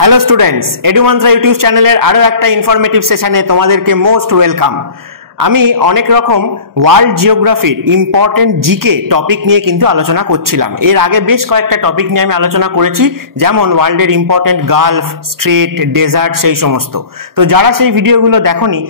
Hello students, এডুমন্ত্রা YouTube চ্যানেলের আরও একটা ইনফরমেটিভ সেশনে তোমাদেরকে মোস্ট ওয়েলকাম। আমি অনেক রকম ওয়ার্ল্ড জিওগ্রাফির ইম্পর্টেন্ট জিকে টপিক নিয়ে কিন্তু আলোচনা করছিলাম। এর আগে বেশ কয়েকটা টপিক নিয়ে আমি আলোচনা করেছি, যেমন ওয়ার্ল্ডের ইম্পর্টেন্ট গালফ, স্ট্রেট, ডেজার্ট, সেই সমস্ত। তো যারা সেই ভিডিওগুলো দেখোনি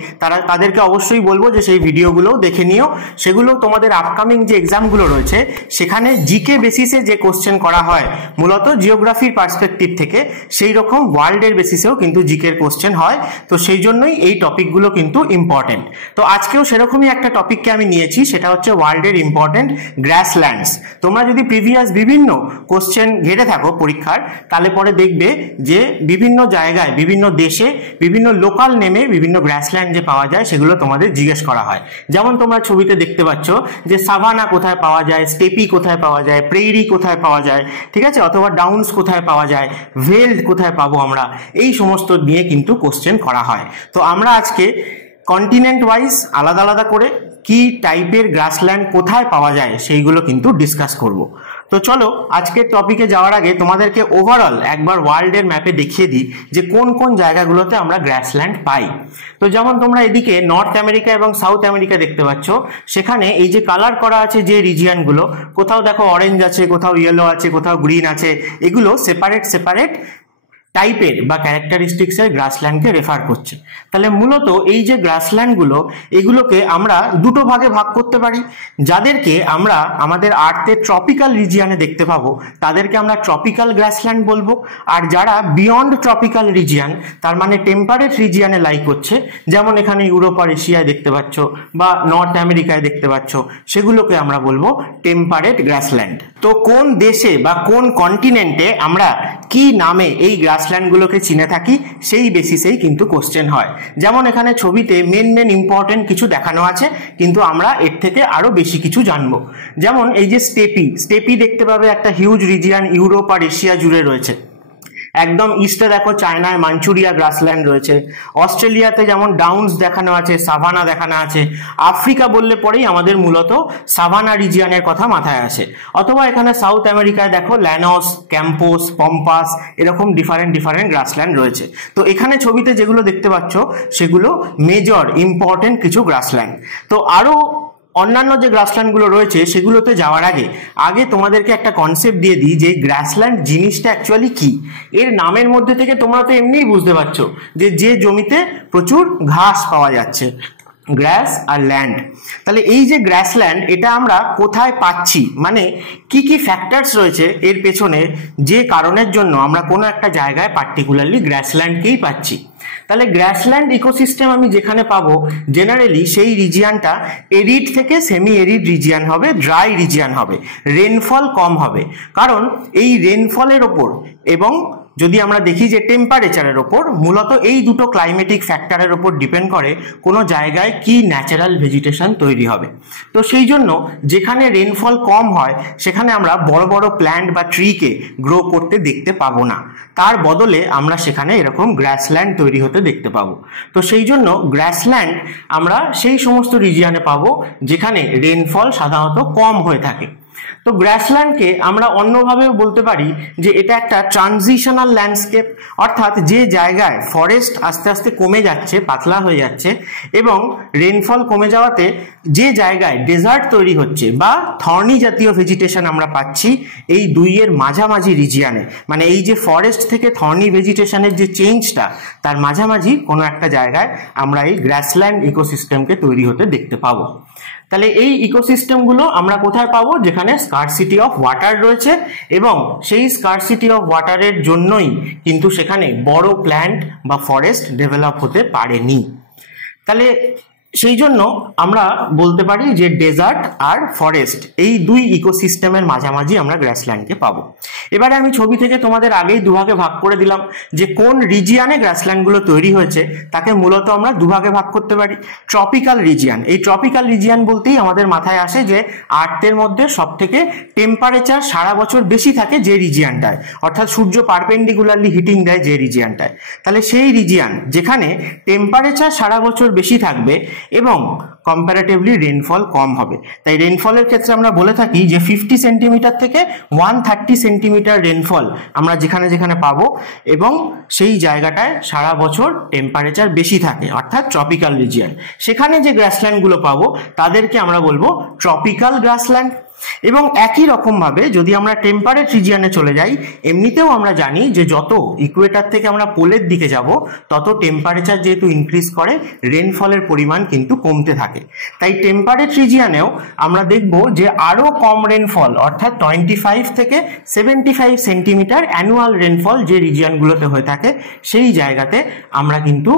তাদেরকে অবশ্যই বলবো যে সেই ভিডিওগুলোও দেখে নিও। সেগুলো তোমাদের আপকামিং যে এক্সামগুলো রয়েছে সেখানে জিকে বেসিসে যে কোশ্চেন করা হয় মূলত জিওগ্রাফির পার্সপেক্টিভ থেকে, সেই রকম ওয়ার্ল্ডের বেসিসেও কিন্তু জিকের কোশ্চেন হয়। তো সেই জন্যই এই টপিকগুলো কিন্তু ইম্পর্টেন্ট। তো আজকেও সেরকমই একটা টপিককে আমি নিয়েছি, সেটা হচ্ছে ওয়ার্ল্ডের ইম্পর্টেন্ট গ্রাসল্যান্ডস। তোমরা যদি প্রিভিয়াস বিভিন্ন কোশ্চেন ঘেটে থাকো পরীক্ষার, তাহলে পরে দেখবে যে বিভিন্ন জায়গায়, বিভিন্ন দেশে, বিভিন্ন লোকাল নেমে বিভিন্ন গ্রাসল্যান্ড যে পাওয়া যায় সেগুলো তোমাদের জিজ্ঞেস করা হয়। যেমন তোমরা ছবিতে দেখতে পাচ্ছ যে সাভানা কোথায় পাওয়া যায়, স্টেপি কোথায় পাওয়া যায়, প্রেইরি কোথায় পাওয়া যায়, ঠিক আছে, অথবা ডাউনস কোথায় পাওয়া যায়, ভেল্ড কোথায় পাবো আমরা, এই সমস্ত নিয়ে কিন্তু কোশ্চেন করা হয়। তো আমরা আজকে কন্টিনেন্ট ওয়াইজ আলাদা আলাদা করে কি টাইপের গ্রাসল্যান্ড কোথায় পাওয়া যায় সেইগুলো কিন্তু ডিসকাস করব। তো চলো আজকের টপিকে যাওয়ার আগে তোমাদেরকে ওভারঅল একবার ওয়ার্ল্ডের ম্যাপে দেখিয়ে দিই যে কোন কোন জায়গাগুলোতে আমরা গ্রাসল্যান্ড পাই। তো যেমন তোমরা এদিকে নর্থ আমেরিকা এবং সাউথ আমেরিকা দেখতে পাচ্ছ, সেখানে এই যে কালার করা আছে যে রিজিয়নগুলো, কোথাও দেখো অরেঞ্জ আছে, কোথাও ইয়েলো আছে, কোথাও গ্রিন আছে, এগুলো সেপারেট সেপারেট টাইপের বা ক্যারেক্টারিস্টিক্সের গ্রাসল্যান্ডকে রেফার করছে। তাহলে মূলত এই যে গ্রাসল্যান্ডগুলো, এগুলোকে আমরা দুটো ভাগে ভাগ করতে পারি। যাদেরকে আমরা আমাদের আর্থের ট্রপিক্যাল রিজিয়নে দেখতে পাবো তাদেরকে আমরা ট্রপিক্যাল গ্রাসল্যান্ড বলবো, আর যারা বিয়ন্ড ট্রপিক্যাল রিজিয়ন, তার মানে টেম্পারেট রিজিয়নে লাই করছে, যেমন এখানে ইউরোপ আর এশিয়ায় দেখতে পাচ্ছ বা নর্থ আমেরিকায় দেখতে পাচ্ছ, সেগুলোকে আমরা বলবো টেম্পারেট গ্রাসল্যান্ড। তো কোন দেশে বা কোন কন্টিনেন্টে আমরা কি নামে এই গ্রাসল্যান্ডগুলোকে চিনে থাকি সেই বেসিসেই কিন্তু কোশ্চেন হয়। যেমন এখানে ছবিতে মেন ইম্পর্টেন্ট কিছু দেখানো আছে, কিন্তু আমরা এর থেকে আরো বেশি কিছু জানবো। যেমন এই যে স্টেপি দেখতে পাবে, একটা হিউজ রিজিয়ন ইউরোপ আর এশিয়া জুড়ে রয়েছে। একদম ইস্টে দেখো চায়নায় মাঞ্চুরিয়া গ্রাসল্যান্ড রয়েছে, অস্ট্রেলিয়াতে যেমন ডাউনস দেখানো আছে, সাভানা দেখানো আছে। আফ্রিকা বললে পরেই আমাদের মূলত সাভানা রিজিয়নের কথা মাথায় আসে। অথবা এখানে সাউথ আমেরিকায় দেখো ল্যানোস, ক্যাম্পোস, পম্পাস, এরকম ডিফারেন্ট গ্রাসল্যান্ড রয়েছে। তো এখানে ছবিতে যেগুলো দেখতে পাচ্ছ সেগুলো মেজর ইম্পর্টেন্ট কিছু গ্রাসল্যান্ড। তো আরো অন্যান্য যে গ্রাসল্যান্ডগুলো রয়েছে সেগুলোতে যাওয়ার আগে তোমাদেরকে একটা কনসেপ্ট দিয়ে দিই যে গ্রাসল্যান্ড জিনিসটা অ্যাকচুয়ালি কি। এর নামের মধ্যে থেকে তোমরা তো এমনিই বুঝতে পারছো যে জমিতে প্রচুর ঘাস পাওয়া যাচ্ছে, গ্রাস আর ল্যান্ড। তাহলে এই যে গ্রাসল্যান্ড, এটা আমরা কোথায় পাচ্ছি, মানে কি কি ফ্যাক্টরস রয়েছে এর পেছনে, যে কারণের জন্য আমরা কোনো একটা জায়গায় পার্টিকুলারলি গ্রাসল্যান্ডকেই পাচ্ছি। তাহলে গ্রাসল্যান্ড ইকোসিস্টেম আমি যেখানে পাবো, জেনারেলি সেই রিজিয়নটা এরিড থেকে সেমি এরিড রিজিয়ন হবে, ড্রাই রিজিয়ন হবে, রেনফল কম হবে। কারণ এই রেনফলের ওপর এবং যদি আমরা দেখি যে টেম্পারেচারের ওপর, মূলত এই দুটো ক্লাইমেটিক ফ্যাক্টরের ওপর ডিপেন্ড করে কোনো জায়গায় কি ন্যাচারাল ভেজিটেশন তৈরি হবে। তো সেই জন্য যেখানে রেনফল কম হয় সেখানে আমরা বড় বড় প্ল্যান্ট বা ট্রিকে গ্রো করতে দেখতে পাবো না, তার বদলে আমরা সেখানে এরকম গ্রাসল্যান্ড তৈরি হতে দেখতে পাবো। তো সেই জন্য গ্রাসল্যান্ড আমরা সেই সমস্ত রিজিয়নে পাবো যেখানে রেনফল সাধারণত কম হয়ে থাকে। তো গ্রাসল্যান্ডকে আমরা অন্যভাবেও বলতে পারি যে এটা একটা ট্রানজিশনাল ল্যান্ডস্কেপ, অর্থাৎ যে জায়গায় ফরেস্ট আস্তে আস্তে কমে যাচ্ছে, পাতলা হয়ে যাচ্ছে, এবং রেনফল কমে যাওয়াতে যে জায়গায় ডেজার্ট তৈরি হচ্ছে বা থর্নি জাতীয় ভেজিটেশন আমরা পাচ্ছি, এই দুইয়ের মাঝামাঝি রিজিয়নে, মানে এই যে ফরেস্ট থেকে থর্নি ভেজিটেশনের যে চেঞ্জটা, তার মাঝামাঝি কোনো একটা জায়গায় আমরা এই গ্রাসল্যান্ড ইকোসিস্টেমকে তৈরি হতে দেখতে পাবো। তাহলে এই ইকোসিস্টেমগুলো আমরা কোথায় পাবো, যেখানে স্কারসিটি অফ ওয়াটার রয়েছে, এবং সেই স্কারসিটি অফ ওয়াটারের জন্যই কিন্তু সেখানে বড় প্ল্যান্ট বা ফরেস্ট ডেভেলপ হতে পারেনি। তাহলে সেই জন্য আমরা বলতে পারি যে ডেজার্ট আর ফরেস্ট, এই দুই ইকোসিস্টেমের মাঝামাঝি আমরা গ্রাসল্যান্ডকে পাবো। এবারে আমি ছবি থেকে তোমাদের আগেই দুভাগে ভাগ করে দিলাম যে কোন রিজিয়নে গ্রাসল্যান্ডগুলো তৈরি হয়েছে, তাকে মূলত আমরা দুভাগে ভাগ করতে পারি। ট্রপিক্যাল রিজিয়ন, এই ট্রপিক্যাল রিজিয়ন বলতেই আমাদের মাথায় আসে যে আর্থের মধ্যে সব থেকে টেম্পারেচার সারা বছর বেশি থাকে যে রিজিয়নটায়, অর্থাৎ সূর্য পারপেন্ডিকুলারলি হিটিং দেয় যে রিজিয়নটায়। তাহলে সেই রিজিয়ন যেখানে টেম্পারেচার সারা বছর বেশি থাকবে, এবং কম্পারেটিভলি রেনফল কম হবে। তাই রেনফলের ক্ষেত্রে আমরা বলে থাকি যে 50 সেন্টিমিটার থেকে 130 সেন্টিমিটার রেনফল আমরা যেখানে যেখানে পাবো, এবং সেই জায়গাটায় সারা বছর টেম্পারেচার বেশি থাকে অর্থাৎ ট্রপিক্যাল রিজিয়ন। সেখানে যে গ্রাসল্যান্ডগুলো পাবো তাদেরকে আমরা বলবো ট্রপিক্যাল গ্রাসল্যান্ড। এবং একই রকমভাবে যদি আমরা টেম্পারেট রিজিয়নে চলে যাই, এমনিতেও আমরা জানি যে যত ইকুয়েটার থেকে আমরা পোলের দিকে যাব তত টেম্পারেচার যেহেতু ইনক্রিজ করে, রেনফলের পরিমাণ কিন্তু কমতে থাকে। তাই টেম্পারেট রিজিয়নেও আমরা দেখব যে আরও কম রেনফল অর্থাৎ 25 থেকে 75 সেন্টিমিটার অ্যানুয়াল রেনফল যে রিজিয়নগুলোতে হয়ে থাকে, সেই জায়গাতে আমরা কিন্তু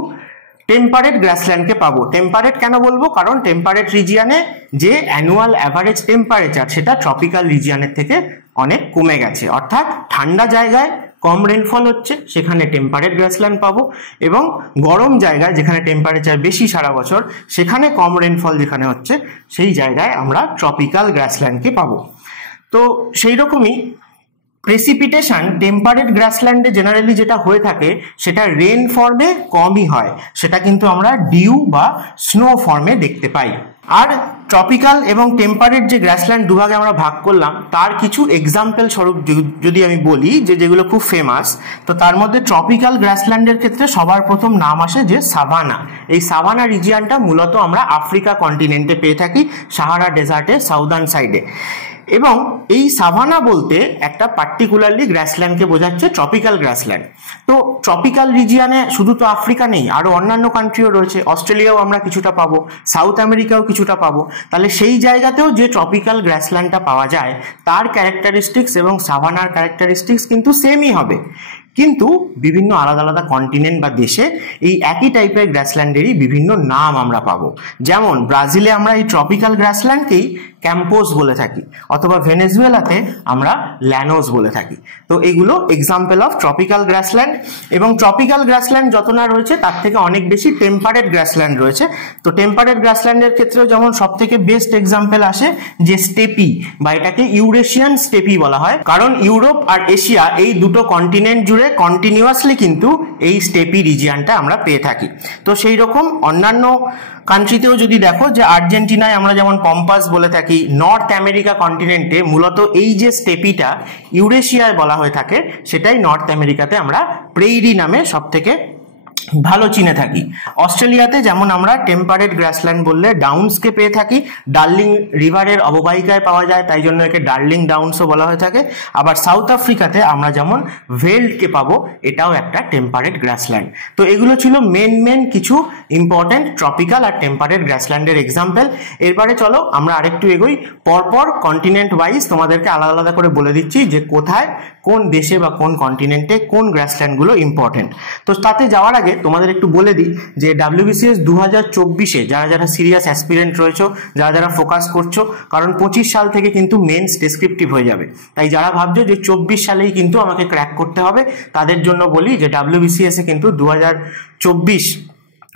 টেম্পারেট গ্রাসল্যান্ডকে পাবো। টেম্পারেট কেন বলবো? কারণ টেম্পারেট রিজিয়নে যে অ্যানুয়াল অ্যাভারেজ টেম্পারেচার সেটা ট্রপিক্যাল রিজিয়নের থেকে অনেক কমে গেছে, অর্থাৎ ঠান্ডা জায়গায় কম রেনফল হচ্ছে সেখানে টেম্পারেট গ্রাসল্যান্ড পাবো, এবং গরম জায়গায় যেখানে টেম্পারেচার বেশি সারা বছর সেখানে কম রেনফল যেখানে হচ্ছে সেই জায়গায় আমরা ট্রপিক্যাল গ্রাসল্যান্ডকে পাবো। তো সেই রকমই প্রেসিপিটেশন টেম্পারেট গ্রাসল্যান্ডে জেনারেলি যেটা হয়ে থাকে সেটা রেন ফর্মে কমই হয়, সেটা কিন্তু আমরা ডিউ বা স্নো ফর্মে দেখতে পাই। আর ট্রপিক্যাল এবং টেম্পারেট যে গ্রাসল্যান্ড দুভাগে আমরা ভাগ করলাম, তার কিছু এক্সাম্পল স্বরূপ যদি আমি বলি যে যেগুলো খুব ফেমাস, তো তার মধ্যে ট্রপিক্যাল গ্রাসল্যান্ডের ক্ষেত্রে সবার প্রথম নাম আসে যে সাভানা। এই সাভানা রিজিয়নটা মূলত আমরা আফ্রিকা কন্টিনেন্টে পেয়ে থাকি, সাহারা ডেজার্টের সাউদার্ন সাইডে। এবং এই সাভানা বলতে একটা পার্টিকুলারলি গ্রাসল্যান্ডকে বোঝাচ্ছে, ট্রপিক্যাল গ্রাসল্যান্ড। তো ট্রপিক্যাল রিজিয়নে শুধু তো আফ্রিকা নেই, আরও অন্যান্য কান্ট্রিও রয়েছে, অস্ট্রেলিয়াও আমরা কিছুটা পাবো, সাউথ আমেরিকাও কিছুটা পাবো। তাহলে সেই জায়গাতেও যে ট্রপিক্যাল গ্রাসল্যান্ডটা পাওয়া যায় তার ক্যারেক্টারিস্টিক্স এবং সাভানার ক্যারেক্টারিস্টিক্স কিন্তু সেমই হবে, কিন্তু বিভিন্ন আলাদা আলাদা কন্টিনেন্ট বা দেশে এই একই টাইপের গ্রাসল্যান্ডেরই বিভিন্ন নাম আমরা পাবো। যেমন ব্রাজিলে আমরা এই ট্রপিক্যাল গ্রাসল্যান্ডকেই ক্যাম্পোস বলে থাকি, অথবা ভেনেজুয়েলাতে আমরা ল্যানোস বলে থাকি। তো এগুলো এক্সাম্পল অফ ট্রপিক্যাল গ্রাসল্যান্ড। এবং ট্রপিক্যাল গ্রাসল্যান্ড যত না রয়েছে তার থেকে অনেক বেশি টেম্পারেট গ্রাসল্যান্ড রয়েছে। তো টেম্পারেট গ্রাসল্যান্ডের ক্ষেত্রেও যেমন সব থেকে বেস্ট এক্সাম্পল আসে যে স্টেপি, বা এটাকে ইউরেশিয়ান স্টেপি বলা হয়, কারণ ইউরোপ আর এশিয়া এই দুটো কন্টিনেন্ট জুড়ে কন্টিনিউয়াসলি কিন্তু এই স্টেপি রিজিয়নটা আমরা পেয়ে থাকি। তো সেই রকম অন্যান্য কান্ট্রিতেও যদি দেখো, যে আর্জেন্টিনায় আমরা যেমন পম্পাস বলে থাকি, নর্থ আমেরিকা কন্টিনেন্টে মূলত এই যে স্টেপিটা ইউরেশিয়ায় বলা হয়ে থাকে, সেটাই নর্থ আমেরিকাতে আমরা প্রেইরি নামে সব থেকে ভালো চিনে থাকি। অস্ট্রেলিয়াতে যেমন আমরা টেম্পারেট গ্রাসল্যান্ড বললে ডাউন্সকে পেয়ে থাকি, ডার্লিং রিভারের অববাহিকায় পাওয়া যায়, তাই জন্য একে ডার্লিং ডাউন্সও বলা হয়ে থাকে। আবার সাউথ আফ্রিকাতে আমরা যেমন ভেল্টকে পাবো, এটাও একটা টেম্পারেট গ্রাসল্যান্ড। তো এগুলো ছিল মেন কিছু ইম্পর্টেন্ট ট্রপিক্যাল আর টেম্পারেট গ্রাসল্যান্ডের এক্সাম্পল। এরপরে চলো আমরা আরেকটু এগোই, পরপর কন্টিনেন্ট ওয়াইজ তোমাদেরকে আলাদা আলাদা করে বলে দিচ্ছি যে কোথায় কোন দেশে বা কোন কন্টিনেন্টে কোন গ্রাসল্যান্ডগুলো ইম্পর্টেন্ট। তো তাতে যাওয়ার আগে তোমাদের একটু বলে দিই যে WBCS 2024-এ যারা যারা সিরিয়াস অ্যাসপিরেন্ট রয়েছে, যারা যারা ফোকাস করছো, কারণ 25 সাল থেকে কিন্তু মেন্স ডেসক্রিপটিভ হয়ে যাবে, তাই যারা ভাবছো যে 24 সালেই কিন্তু আমাকে ক্র্যাক করতে হবে, তাদের জন্য বলি যে WBCS-এ কিন্তু 2024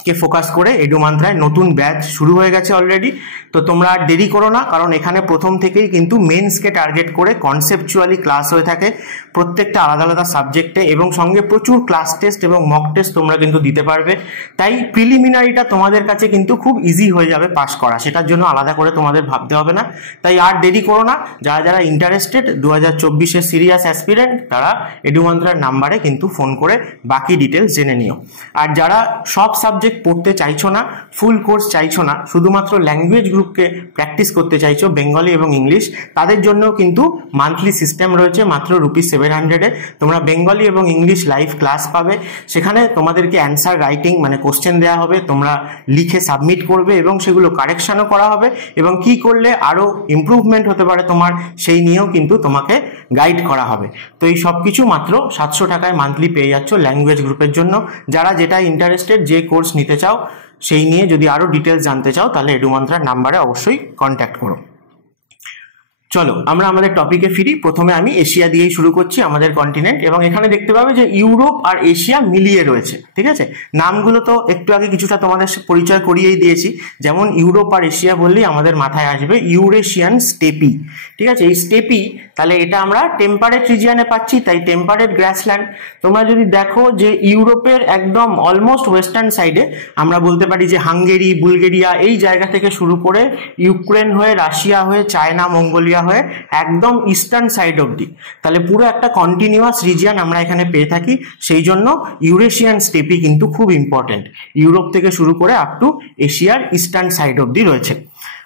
কে ফোকাস করে এডুমান্ত্রায় নতুন ব্যাচ শুরু হয়ে গেছে অলরেডি। তো তোমরা আর দেরি করো না, কারণ এখানে প্রথম থেকেই কিন্তু মেন্সকে টার্গেট করে কনসেপচুয়ালি ক্লাস হয়ে থাকে প্রত্যেকটা আলাদা আলাদা সাবজেক্টে, এবং সঙ্গে প্রচুর ক্লাস টেস্ট এবং মক টেস্ট তোমরা কিন্তু দিতে পারবে। তাই প্রিলিমিনারিটা তোমাদের কাছে কিন্তু খুব ইজি হয়ে যাবে পাস করা, সেটার জন্য আলাদা করে তোমাদের ভাবতে হবে না। তাই আর দেরি করো না, যারা যারা ইন্টারেস্টেড 2024-এর সিরিয়াস অ্যাসপিরেন্ট, তারা এডুমান্ত্রার নাম্বারে কিন্তু ফোন করে বাকি ডিটেলস জেনে নিও। আর যারা সব সাবজেক্ট পড়তে চাইছো না, ফুল কোর্স চাইছো না, শুধুমাত্র ল্যাঙ্গুয়েজ গ্রুপকে প্র্যাকটিস করতে চাইছো বেঙ্গলি এবং ইংলিশ, তাদের জন্য কিন্তু মান্থলি সিস্টেম রয়েছে মাত্র ₹700-এ। তোমরা বেঙ্গলি এবং ইংলিশ লাইভ ক্লাস পাবে, সেখানে তোমাদেরকে অ্যান্সার রাইটিং মানে কোশ্চেন দেওয়া হবে, তোমরা লিখে সাবমিট করবে এবং সেগুলো কারেকশনও করা হবে, এবং কি করলে আরও ইমপ্রুভমেন্ট হতে পারে তোমার, সেই নিয়েও কিন্তু তোমাকে গাইড করা হবে। তো এই সব কিছু মাত্র 700 টাকায় মান্থলি পেয়ে যাচ্ছ ল্যাঙ্গুয়েজ গ্রুপের জন্য। যারা যেটা ইন্টারেস্টেড, যে কোর্স নিতে চাও, সেই নিয়ে যদি আরও ডিটেলস জানতে চাও, তাহলে এডুমান্ত্রার নাম্বারে অবশ্যই কন্ট্যাক্ট করো। চলো আমরা আমাদের টপিকে ফিরি। প্রথমে আমি এশিয়া দিয়েই শুরু করছি, আমাদের কন্টিনেন্ট, এবং এখানে দেখতে পাবে যে ইউরোপ আর এশিয়া মিলিয়ে রয়েছে। ঠিক আছে, নামগুলো তো একটু আগে কিছুটা তোমাদের পরিচয় করিয়েই দিয়েছি। যেমন ইউরোপ আর এশিয়া বললেই আমাদের মাথায় আসবে ইউরেশিয়ান স্টেপি। ঠিক আছে, এই স্টেপি তাহলে এটা আমরা টেম্পারেট রিজিয়নে পাচ্ছি, তাই টেম্পারেট গ্রাসল্যান্ড। তোমরা যদি দেখো যে ইউরোপের একদম অলমোস্ট ওয়েস্টার্ন সাইডে আমরা বলতে পারি যে হাঙ্গেরি, বুলগেরিয়া, এই জায়গা থেকে শুরু করে ইউক্রেন হয়ে, রাশিয়া হয়ে, চায়না, মঙ্গোলিয়া হয়ে একদম ইস্টার্ন সাইড অবধি, তাহলে পুরো একটা কন্টিনিউয়াস রিজিয়ন আমরা এখানে পেয়ে থাকি। সেই জন্য ইউরেশিয়ান স্টেপি কিন্তু খুব ইম্পর্টেন্ট, ইউরোপ থেকে শুরু করে আপ টু এশিয়ার ইস্টার্ন সাইড অবধি রয়েছে।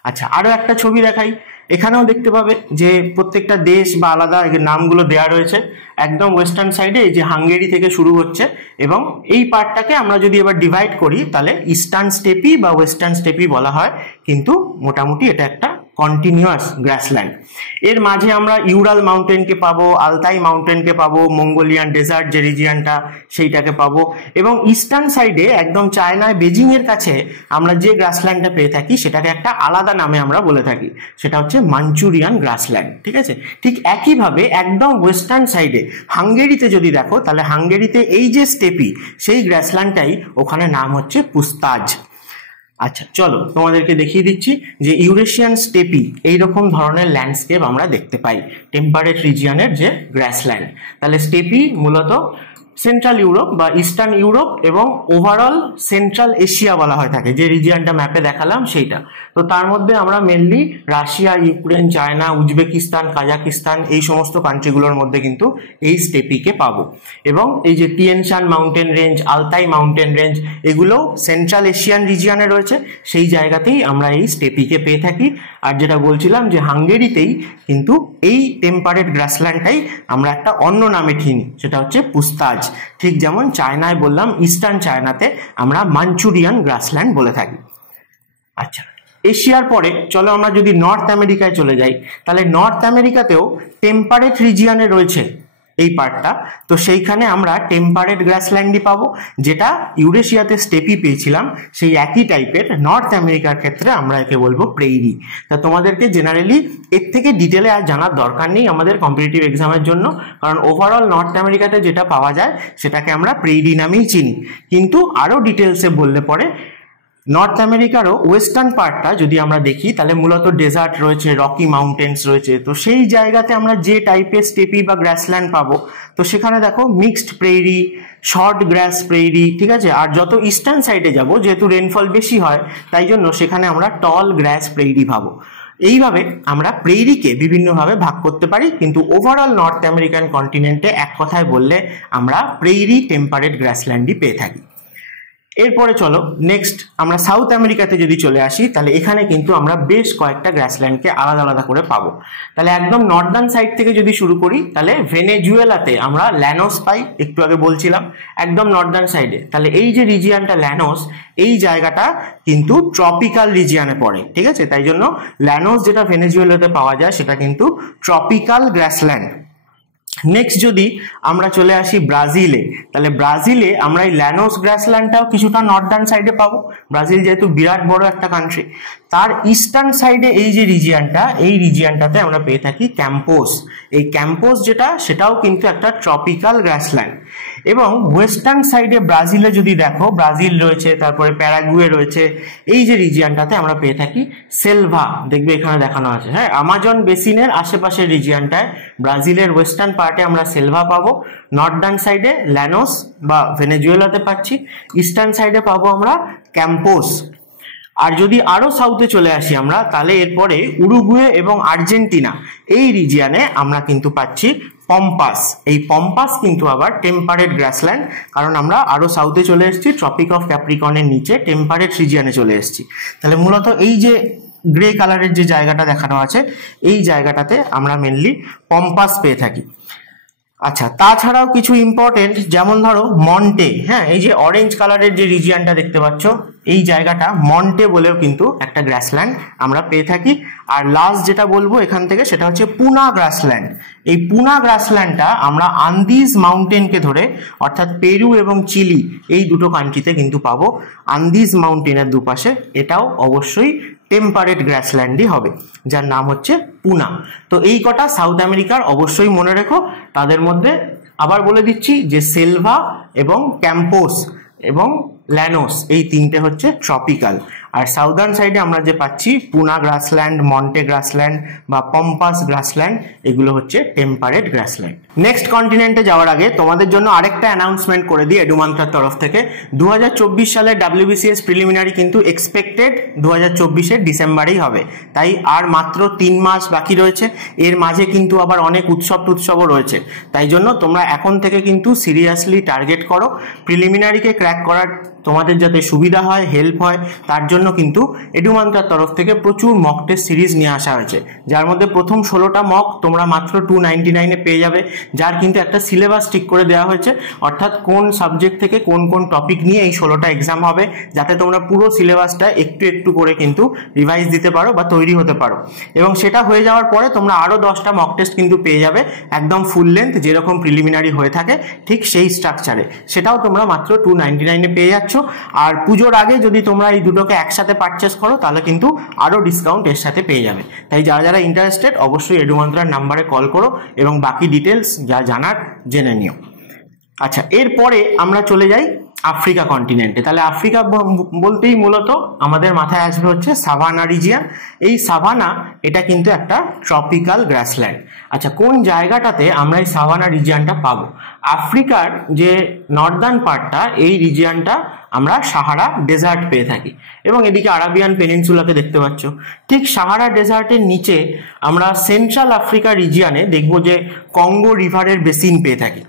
আচ্ছা, আরো একটা ছবি দেখাই। এখানেও দেখতে পাবে যে প্রত্যেকটা দেশ বা আলাদা নামগুলো দেওয়া রয়েছে। একদম ওয়েস্টার্ন সাইডে এই যে হাঙ্গেরি থেকে শুরু হচ্ছে, এবং এই পার্টটাকে আমরা যদি এবার ডিভাইড করি তাহলে ইস্টার্ন স্টেপি বা ওয়েস্টার্ন স্টেপি বলা হয়, কিন্তু মোটামুটি এটা একটা কন্টিনিউয়াস গ্রাসল্যান্ড। এর মাঝে আমরা ইউরাল মাউন্টেনকে পাবো, আলতাই মাউন্টেনকে পাবো, মঙ্গোলিয়ান ডেজার্ট যে রিজিয়নটা সেইটাকে পাবো, এবং ইস্টার্ন সাইডে একদম চায়নায় বেজিং এর কাছে আমরা যে গ্রাসল্যান্ডটা পেয়ে থাকি সেটাকে একটা আলাদা নামে আমরা বলে থাকি, সেটা হচ্ছে মাঞ্চুরিয়ান গ্রাসল্যান্ড। ঠিক আছে, ঠিক একইভাবে একদম ওয়েস্টার্ন সাইডে হাঙ্গেরিতে যদি দেখো, তাহলে হাঙ্গেরিতে এই যে স্টেপি সেই গ্রাসল্যান্ডটাই ওখানে নাম হচ্ছে পুস্তাজ। আচ্ছা চলো তোমাদেরকে দেখিয়ে দিচ্ছি যে ইউরেশিয়ান স্টেপি এইরকম ধরনের ল্যান্ডস্কেপ আমরা দেখতে পাই টেম্পারেট রিজিয়নের যে গ্রাসল্যান্ড। তাহলে স্টেপি মূলত সেন্ট্রাল ইউরোপ বা ইস্টার্ন ইউরোপ এবং ওভারঅল সেন্ট্রাল এশিয়া বলা হয় থাকে, যে রিজিয়নটা ম্যাপে দেখালাম সেইটা। তো তার মধ্যে আমরা mainly Russia, Ukraine, China, Uzbekistan, Kazakhstan এই সমস্ত কান্ট্রিগুলোর মধ্যে কিন্তু এই স্টেপিকে পাবো। এবং এই যে Tian Shan mountain range, Altai mountain range, এগুলো সেন্ট্রাল এশিয়ান রিজিয়নে রয়েছে, সেই জায়গাতেই আমরা এই স্টেপিকে পেয়ে থাকি। আর যেটা বলছিলাম যে হাঙ্গেরিতেই কিন্তু এই টেম্পারেট গ্রাসল্যান্ডটাই আমরা একটা অন্য নামে চিনি, সেটা হচ্ছে পুস্তাজ। ঠিক যেমন চায়নায় বললাম, ইস্টার্ন চায়নাতে আমরা মাঞ্চুরিয়ান গ্রাসল্যান্ড বলে থাকি। আচ্ছা, এশিয়ার পরে চলো আমরা যদি নর্থ আমেরিকায় চলে যাই, তাহলে নর্থ আমেরিকাতেও টেম্পারেট রিজিয়নে রয়েছে এই পার্টটা। তো সেইখানে আমরা টেম্পারেট গ্রাসল্যান্ডই পাবো, যেটা ইউরেশিয়াতে স্টেপি পেয়েছিলাম সেই একই টাইপের। নর্থ আমেরিকার ক্ষেত্রে আমরা একে বলবো প্রেইরি। তা তোমাদেরকে জেনারেলি এর থেকে ডিটেলে আর জানার দরকার নেই আমাদের কম্পিটিটিভ এক্সামের জন্য, কারণ ওভারঅল নর্থ আমেরিকাতে যেটা পাওয়া যায় সেটাকে আমরা প্রেইরি নামেই চিনি। কিন্তু আরও ডিটেলসে বললে পরে নর্থ আমেরিকারও ওয়েস্টার্ন পার্টটা যদি আমরা দেখি, তাহলে মূলত ডেজার্ট রয়েছে, রকি মাউন্টেন্স রয়েছে। তো সেই জায়গাতে আমরা যে টাইপের স্টেপি বা গ্রাসল্যান্ড পাবো, তো সেখানে দেখো মিক্সড প্রেইরি, শর্ট গ্রাস প্রেইরি, ঠিক আছে। আর যত ইস্টার্ন সাইডে যাব, যেহেতু রেনফল বেশি হয়, তাই জন্য সেখানে আমরা টল গ্রাস প্রেইরি পাবো। এইভাবে আমরা প্রেইরিকে বিভিন্নভাবে ভাগ করতে পারি, কিন্তু ওভারঅল নর্থ আমেরিকান কন্টিনেন্টে এক কথায় বললে আমরা প্রেইরি টেম্পারেট গ্রাসল্যান্ডই পেয়ে থাকি। এরপরে চলো নেক্সট আমরা সাউথ আমেরিকাতে যদি চলে আসি, তাহলে এখানে কিন্তু আমরা বেশ কয়েকটা গ্রাসল্যান্ডকে আলাদা আলাদা করে পাবো। তাহলে একদম নর্দার্ন সাইড থেকে যদি শুরু করি, তাহলে ভেনেজুয়েলাতে আমরা ল্যানোস পাই, একটু আগে বলছিলাম একদম নর্দার্ন সাইডে। তাহলে এই যে রিজিয়নটা ল্যানোস, এই জায়গাটা কিন্তু ট্রপিক্যাল রিজিয়নে পড়ে, ঠিক আছে। তাই জন্য ল্যানোস যেটা ভেনেজুয়েলাতে পাওয়া যায় সেটা কিন্তু ট্রপিক্যাল গ্রাসল্যান্ড। নেক্সট যদি আমরা চলে আসি ব্রাজিলে, তাহলে ব্রাজিলে আমরা এই ল্যানোস গ্রাসল্যান্ডটাও কিছুটা নর্দার্ন সাইডে পাবো। ব্রাজিল যেহেতু বিরাট বড় একটা কান্ট্রি, তার ইস্টার্ন সাইডে এই যে রিজিয়নটা, এই রিজিয়নটাতে আমরা পেয়ে থাকি ক্যাম্পোস। এই ক্যাম্পোস যেটা, সেটাও কিন্তু একটা ট্রপিক্যাল গ্রাসল্যান্ড। এবং ওয়েস্টার্ন সাইডে ব্রাজিলে যদি দেখো, ব্রাজিল রয়েছে, তারপরে প্যারাগুয়ে রয়েছে, এই যে রিজিয়নটাতে আমরা পেয়ে থাকি সেলভা, দেখবে এখানে দেখানো আছে, হ্যাঁ, আমাজন বেসিনের আশেপাশের রিজিয়নটায় ব্রাজিলের ওয়েস্টার্ন পার্টে আমরা সেলভা পাবো। নর্দার্ন সাইডে ল্যানোস বা ভেনেজুয়েলাতে পাচ্ছি, ইস্টার্ন সাইডে পাবো আমরা ক্যাম্পোস। আর যদি আরো সাউথে চলে আসি আমরা, তাহলে এরপরে উরুগুয়ে এবং আর্জেন্টিনা এই রিজিয়নে আমরা কিন্তু পাচ্ছি পম্পাস। এই পম্পাস কিন্তু আবার টেম্পারেট গ্রাসল্যান্ড, কারণ আমরা আরো সাউথে চলে এসেছি, ট্রপিক অফ ক্যাপ্রিকনের নিচে টেম্পারেট রিজিয়নে চলে এসেছি। তাহলে মূলত এই যে গ্রে কালারের যে জায়গাটা দেখানো আছে, এই জায়গাটাতে আমরা মেনলি পম্পাস পেয়ে থাকি। আচ্ছা, তাছাড়াও কিছু ইম্পর্টেন্ট, যেমন ধরো মন্টে, হ্যাঁ, এই যে অরেঞ্জ কালারের যে রিজিয়নটা দেখতে পাচ্ছ, এই জায়গাটা মন্টে বলেও কিন্তু একটা গ্রাসল্যান্ড আমরা পেয়ে থাকি। আর লাস্ট যেটা বলবো এখান থেকে, সেটা হচ্ছে পুনা গ্রাসল্যান্ড। এই পুনা গ্রাসল্যান্ডটা আমরা আন্দিজ মাউন্টেনকে ধরে, অর্থাৎ পেরু এবং চিলি এই দুটো কান্ট্রিতে কিন্তু পাবো। আন্দিজ মাউন্টেনের দুপাশে এটাও অবশ্যই টেম্পারেট গ্রাসল্যান্ডই হবে, যার নাম হচ্ছে পুনা। তো এই কটা সাউথ আমেরিকার অবশ্যই মনে রেখো। তাদের মধ্যে আবার বলে দিচ্ছি যে সেলভা এবং ক্যাম্পোস এবং ল্যানোস এই তিনটে হচ্ছে ট্রপিক্যাল। আর সাউদার্ন সাইডে আমরা যে পাচ্ছি পুনা গ্রাসল্যান্ড, মন্টে গ্রাসল্যান্ড বা পম্পাস গ্রাসল্যান্ড, এগুলো হচ্ছে টেম্পারেট গ্রাসল্যান্ড। নেক্সট কন্টিনেন্টে যাওয়ার আগে তোমাদের জন্য আরেকটা অ্যানাউন্সমেন্ট করে দিই এডুমান্ত্রার তরফ থেকে। 2024 সালের WBCS প্রিলিমিনারি কিন্তু এক্সপেক্টেড 2024-এর ডিসেম্বরেই হবে, তাই আর মাত্র 3 মাস বাকি রয়েছে। এর মাঝে কিন্তু আবার অনেক উৎসবও রয়েছে, তাই জন্য তোমরা এখন থেকে কিন্তু সিরিয়াসলি টার্গেট করো প্রিলিমিনারিকে ক্র্যাক করার। তোমাদের যাতে সুবিধা হয়, হেল্প হয়, তার জন্য কিন্তু এডুমান্ত্রার তরফ থেকে প্রচুর মক টেস্ট সিরিজ নিয়ে আসা হয়েছে, যার মধ্যে প্রথম 16টা মক তোমরা মাত্র 299-এ পেয়ে যাবে, যার কিন্তু একটা সিলেবাস ঠিক করে দেওয়া হয়েছে, অর্থাৎ কোন সাবজেক্ট থেকে কোন কোন টপিক নিয়ে এই 16টা এক্সাম হবে, যাতে তোমরা পুরো সিলেবাসটা একটু একটু করে কিন্তু রিভাইজ দিতে পারো বা তৈরি হতে পারো। এবং সেটা হয়ে যাওয়ার পরে তোমরা আরও 10টা মক টেস্ট কিন্তু পেয়ে যাবে, একদম ফুল লেন্থ যেরকম প্রিলিমিনারি হয়ে থাকে ঠিক সেই স্ট্রাকচারে, সেটাও তোমরা মাত্র 299-এ পেয়ে যাচ্ছ। আর পুজোর আগে যদি তোমরা এই দুটোকে একসাথে পারচেস করো তাহলে কিন্তু আরো ডিসকাউন্ট এর সাথে পেয়ে যাবে। তাই যারা যারা ইন্টারেস্টেড অবশ্যই এডুমান্ত্রার নাম্বারে কল করো এবং বাকি ডিটেলস যা জানার জেনে নিও। আচ্ছা, এরপরে আমরা চলে যাই আফ্রিকা কন্টিনেন্টে। তাহলে আফ্রিকা বলতেই মূলত আমাদের মাথায় আসবে হচ্ছে সাভানা রিজিয়ান। এই সাভানা এটা কিন্তু একটা ট্রপিক্যাল গ্রাসল্যান্ড। আচ্ছা, কোন জায়গাটাতে আমরা এই সাভানা রিজিয়ানটা পাবো? আফ্রিকার যে নর্দার্ন পার্টটা, এই রিজিয়ানটা আমরা সাহারা ডেজার্ট পেয়ে থাকি এবং এদিকে আরাবিয়ান পেনিনসুলাকে দেখতে পাচ্ছ। ঠিক সাহারা ডেজার্টের নিচে আমরা সেন্ট্রাল আফ্রিকা রিজিয়ানে দেখবো যে কঙ্গো রিভারের বেসিন পেয়ে থাকি।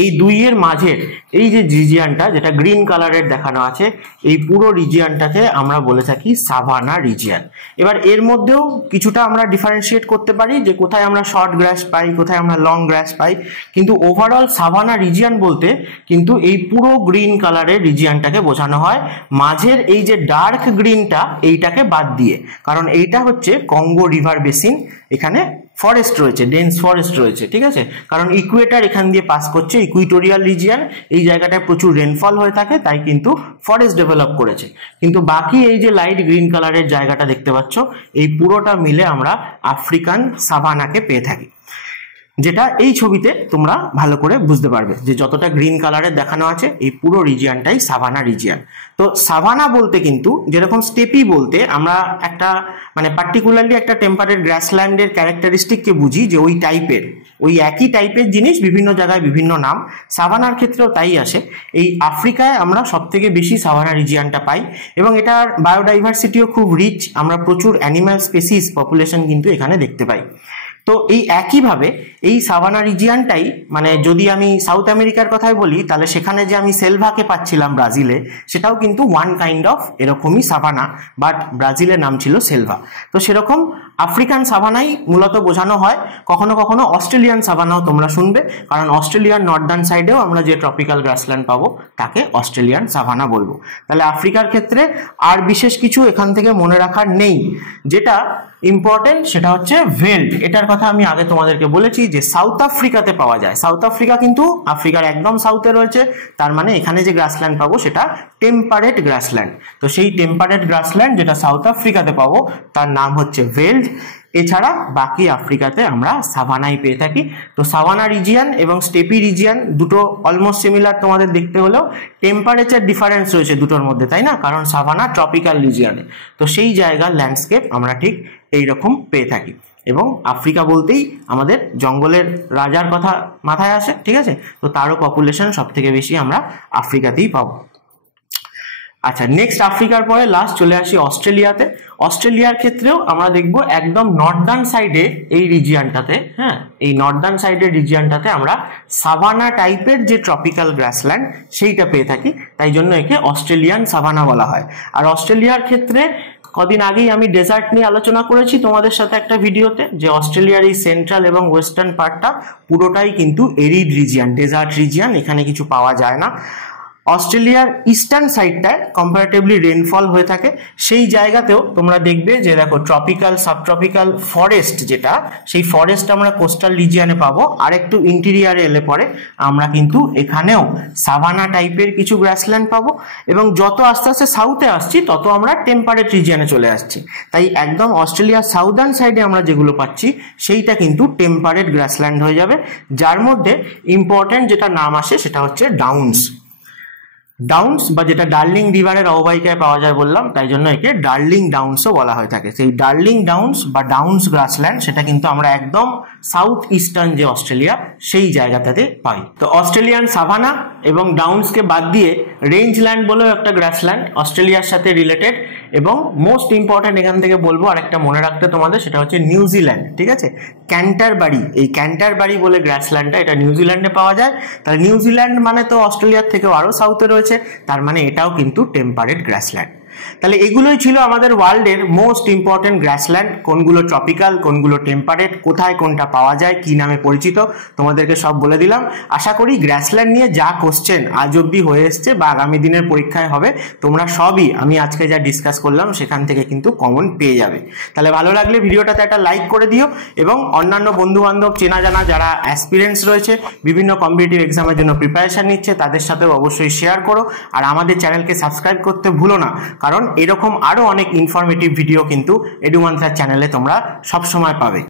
এই দুইয়ের মাঝের এই যে রিজিয়ানটা, যেটা গ্রিন কালারের দেখানো আছে, এই পুরো রিজিয়ানটাকে আমরা বলে থাকি সাভানা রিজিয়ান। এবার এর মধ্যেও কিছুটা আমরা ডিফারেন্সিয়েট করতে পারি যে কোথায় আমরা শর্ট গ্রাস পাই, কোথায় আমরা লং গ্রাস পাই, কিন্তু ওভারঅল সাভানা রিজিয়ান বলতে কিন্তু এই পুরো গ্রিন কালারের রিজিয়ানটাকে বোঝানো হয়, মাঝের এই যে ডার্ক গ্রিনটা এইটাকে বাদ দিয়ে, কারণ এইটা হচ্ছে কঙ্গো রিভার বেসিন। এখানে ফরেস্ট রয়েছে, ডেন্স ফরেস্ট রয়েছে, ঠিক আছে, কারণ ইকুয়েটার এখান দিয়ে পাস করছে, ইকুইটোরিয়াল রিজিয়ান, এই জায়গাটায় প্রচুর রেনফল হয়ে থাকে, তাই কিন্তু ফরেস্ট ডেভেলপ করেছে। কিন্তু বাকি এই যে লাইট গ্রিন কালারের জায়গাটা দেখতে পাচ্ছ, এই পুরোটা মিলে আমরা আফ্রিকান সাভানাকে পেয়ে থাকি, যেটা এই ছবিতে তোমরা ভালো করে বুঝতে পারবে যে যতটা গ্রিন কালারের দেখানো আছে এই পুরো রিজিয়ানটাই সাভানা রিজিয়ান। তো সাভানা বলতে কিন্তু যেরকম স্টেপি বলতে আমরা একটা মানে পার্টিকুলারলি একটা টেম্পারেট গ্রাসল্যান্ডের ক্যারেক্টারিস্টিককে বুঝি যে ওই টাইপের, ওই একই টাইপের জিনিস বিভিন্ন জায়গায় বিভিন্ন নাম, সাভানার ক্ষেত্রেও তাই আসে। এই আফ্রিকায় আমরা সব থেকে বেশি সাভানা রিজিয়ানটা পাই এবং এটার বায়োডাইভার্সিটিও খুব রিচ, আমরা প্রচুর অ্যানিম্যাল স্পেসিস পপুলেশন কিন্তু এখানে দেখতে পাই। তো এই একইভাবে এই সাভানা রিজিয়ানটাই, মানে যদি আমি সাউথ আমেরিকার কথাই বলি তাহলে সেখানে যে আমি সেলভাকে পাচ্ছিলাম ব্রাজিলে, সেটাও কিন্তু ওয়ান কাইন্ড অফ এরকমই সাভানা, বাট ব্রাজিলের নাম ছিল সেলভা। তো সেরকম আফ্রিকান সাভানাই মূলত বোঝানো হয়। কখনো কখনো অস্ট্রেলিয়ান সাভানাও তোমরা শুনবে, কারণ অস্ট্রেলিয়ার নর্দার্ন সাইডেও আমরা যে ট্রপিক্যাল গ্রাসল্যান্ড পাবো তাকে অস্ট্রেলিয়ান সাভানা বলবো। তাহলে আফ্রিকার ক্ষেত্রে আর বিশেষ কিছু এখান থেকে মনে রাখার নেই। যেটা ইম্পর্টেন্ট সেটা হচ্ছে ভেল্ড। এটার কথা আমি আগে তোমাদেরকে বলেছি যে সাউথ আফ্রিকাতে পাওয়া যায়। সাউথ আফ্রিকা কিন্তু আফ্রিকার একদম সাউথে রয়েছে, তার মানে এখানে যে গ্রাসল্যান্ড পাবো সেটা টেম্পারেট গ্রাসল্যান্ড। তো সেই টেম্পারেট গ্রাসল্যান্ড যেটা সাউথ আফ্রিকাতে পাবো তার নাম হচ্ছে ভেল্ড। এছাড়া বাকি আফ্রিকাতে আমরা সাভানাই পেয়ে থাকি। তো সাভানা রিজিয়ান এবং স্টেপি রিজিয়ান দুটো অলমোস্ট সিমিলার তোমাদের দেখতে হলেও টেম্পারেচার ডিফারেন্স রয়েছে দুটোর মধ্যে, তাই না? কারণ সাভানা ট্রপিক্যাল রিজিয়ানে, তো সেই জায়গার ল্যান্ডস্কেপ আমরা ঠিক এইরকম পেয়ে থাকি। এবং আফ্রিকা বলতেই আমাদের জঙ্গলের রাজার কথা মাথায় আসে, ঠিক আছে? তো তারও পপুলেশন সব থেকে বেশি আমরা আফ্রিকাতেই পাবো। আচ্ছা, নেক্সট আফ্রিকার পরে লাস্ট চলে আসি অস্ট্রেলিয়াতে। অস্ট্রেলিয়ার ক্ষেত্রেও আমরা দেখবো একদম নর্দার্ন সাইডে এই রিজিয়ানটাতে, হ্যাঁ, এই নর্দার্ন সাইডের রিজিয়ানটাতে আমরা সাভানা টাইপের যে ট্রপিক্যাল গ্রাসল্যান্ড সেইটা পেয়ে থাকি, তাই জন্য একে অস্ট্রেলিয়ান সাভানা বলা হয়। আর অস্ট্রেলিয়ার ক্ষেত্রে কদিন আগেই আমি ডেজার্ট নিয়ে আলোচনা করেছি তোমাদের সাথে একটা ভিডিওতে, যে অস্ট্রেলিয়ার এই সেন্ট্রাল এবং ওয়েস্টার্ন পার্টটা পুরোটাই কিন্তু এরিড রিজিয়ান, ডেজার্ট রিজিয়ান, এখানে কিছু পাওয়া যায় না। অস্ট্রেলিয়ার ইস্টার্ন সাইডটায় কম্পারেটিভলি রেনফল হয়ে থাকে, সেই জায়গাতেও তোমরা দেখবে যে দেখো ট্রপিক্যাল সাবট্রপিক্যাল ফরেস্ট, যেটা সেই ফরেস্ট আমরা কোস্টাল রিজিয়নে পাবো। আর একটু ইন্টেরিয়ারে এলে পরে আমরা কিন্তু এখানেও সাভানা টাইপের কিছু গ্রাসল্যান্ড পাবো, এবং যত আস্তে আস্তে সাউথে আসছি তত আমরা টেম্পারেট রিজিয়নে চলে আসছি। তাই একদম অস্ট্রেলিয়ার সাউদার্ন সাইডে আমরা যেগুলো পাচ্ছি সেইটা কিন্তু টেম্পারেট গ্রাসল্যান্ড হয়ে যাবে, যার মধ্যে ইম্পর্টেন্ট যেটা নাম আসে সেটা হচ্ছে ডাউন্স। ডাউন্স বা যেটা ডার্লিং রিভারের অববাহিকায় পাওয়া যায় বললাম, তাই জন্য একে ডার্লিং ডাউন্সও বলা হয়ে থাকে। সেই ডার্লিং ডাউন্স বা ডাউন্স গ্রাসল্যান্ড সেটা কিন্তু আমরা একদম সাউথ ইস্টার্ন যে অস্ট্রেলিয়া সেই জায়গাটাতে পাই। তো অস্ট্রেলিয়ান সাভানা এবং ডাউন্সকে বাদ দিয়ে রেঞ্জল্যান্ড বলেও একটা গ্রাসল্যান্ড অস্ট্রেলিয়ার সাথে রিলেটেড, এবং মোস্ট ইম্পর্টেন্ট এখান থেকে বলবো আর একটা মনে রাখতে তোমাদের, সেটা হচ্ছে নিউজিল্যান্ড। ঠিক আছে, ক্যান্টারবারি, এই ক্যান্টারবারি বলে গ্রাসল্যান্ডটা এটা নিউজিল্যান্ডে পাওয়া যায়। তাহলে নিউজিল্যান্ড মানে তো অস্ট্রেলিয়ার থেকেও আরো সাউথে রয়েছে, তার মানে এটাও কিন্তু টেম্পারেট গ্রাসল্যান্ড। তাহলে এগুলোই ছিল আমাদের ওয়ার্ল্ডের মোস্ট ইম্পর্টেন্ট গ্রাসল্যান্ড, কোনগুলো ট্রপিক্যাল, কোনগুলো টেম্পারেট, কোথায় কোনটা পাওয়া যায়, কি নামে পরিচিত, তোমাদেরকে সব বলে দিলাম। আশা করি গ্রাসল্যান্ড নিয়ে যা কোশ্চেন আজ অব্দি হয়ে এসছে বা আগামী দিনের পরীক্ষায় হবে, তোমরা সবই আমি আজকে যা ডিসকাস করলাম সেখান থেকে কিন্তু কমন পেয়ে যাবে। তাহলে ভালো লাগলে ভিডিওটাতে একটা লাইক করে দিও, এবং অন্যান্য বন্ধু বান্ধব চেনা জানা যারা অ্যাসপিরেন্টস রয়েছে, বিভিন্ন কম্পিটিটিভ এক্সামের জন্য প্রিপারেশন নিচ্ছে, তাদের সাথেও অবশ্যই শেয়ার করো। আর আমাদের চ্যানেলকে সাবস্ক্রাইব করতে ভুলো না, কারণ এরকম আরো অনেক ইনফরমেটিভ ভিডিও কিন্তু এডুমান্ত্রার চ্যানেলে তোমরা সবসময় পাবে।